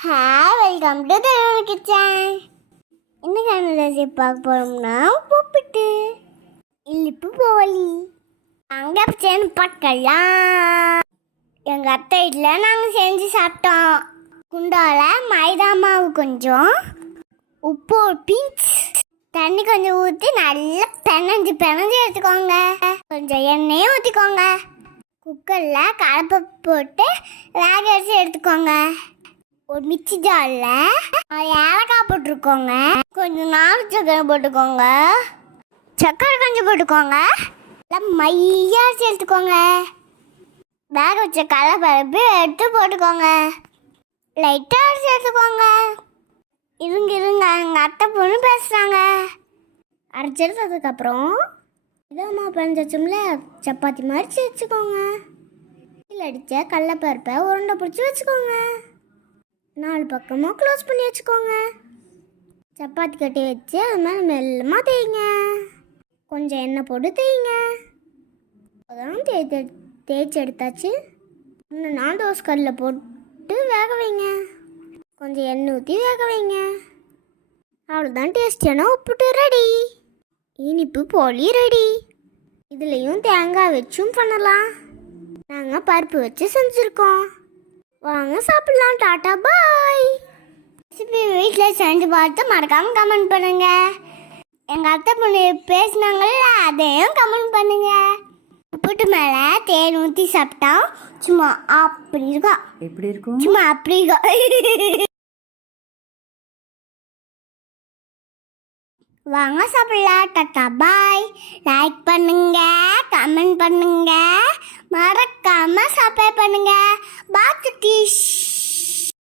Hi, welcome to Tamil kitchen. இன்னைக்கு என்ன recipe பார்க்க போகிறோம்னா உப்புட்டு இனிப்பு போலி. அங்கே சேர்ந்து பார்க்கலாம். எங்கள் அத்தை வீட்டில் நாங்கள் செஞ்சு சாப்பிட்டோம். குண்டால மைதா மாவு கொஞ்சம், உப்பு பிஞ்ச், தண்ணி கொஞ்சம் ஊற்றி நல்லா பெனஞ்சு எடுத்துக்கோங்க. கொஞ்சம் எண்ணெயும் ஊற்றிக்கோங்க. குக்கரில் கலப்பை போட்டு வேக வச்சு எடுத்துக்கோங்க. ஒரு மிக்சி ஜாரில் ஏலக்காய் போட்டுருக்கோங்க. கொஞ்சம் நாலு சக்கரை போட்டுக்கோங்க. சக்கரை கொஞ்சம் போட்டுக்கோங்க. எல்லாம் மையாக சேர்த்துக்கோங்க. வேக வச்ச கடலைப்பருப்பு எடுத்து போட்டுக்கோங்க. லைட்டாக சேர்த்துக்கோங்க. இருங்க எங்கள் அத்தை பொண்ணு பேசுகிறாங்க. அரைச்செடுத்ததுக்கப்புறம் இதமாக பறிஞ்சோம்ல சப்பாத்தி மாதிரி சேர்த்துக்கோங்க. இதில் அடித்த கடலைப்பருப்பை உருண்டை பிடிச்சி வச்சுக்கோங்க. 4 பக்கமும் க்ளோஸ் பண்ணி வச்சுக்கோங்க. சப்பாத்தி கட்டி வச்சு அது மேலே மெல்லமாக தேய்ங்க. கொஞ்சம் எண்ணெய் போட்டு தேய்ங்க. அதான் தேய்ச்சி எடுத்தாச்சு. இன்னும் 4 தோசை கல்லில் போட்டு வேக வைங்க. கொஞ்சம் எண்ணெய் ஊற்றி வேக வைங்க. அவ்வளோதான், டேஸ்டியான உப்புட்டு ரெடி. இனிப்பு போலி ரெடி. இதுலேயும் தேங்காய் வச்சும் பண்ணலாம். நாங்கள் பருப்பு வச்சு செஞ்சுருக்கோம். வாங்க சாப்பிடலாம். டாட்டா பாய். ரெசிபி வீட்டில் செஞ்சு பார்த்து மறக்காமல் கமெண்ட் பண்ணுங்க. எங்கள் அத்தை பொண்ணு பேசினாங்கல்ல, அதையும் கமெண்ட் பண்ணுங்க. உப்புட்டு மேலே தேன் ஊற்றி சாப்பிட்டா சும்மா அப்படி இருக்கும். எப்படி இருக்கும்? சும்மா அப்படி இருக்கும். வாங்க சாப்பிடலாம். டாட்டா பாய். லைக் பண்ணுங்க, கமெண்ட் பண்ணுங்க, மறக்காம சப்ஸ்கிரைப் பண்ணுங்க. பாய்.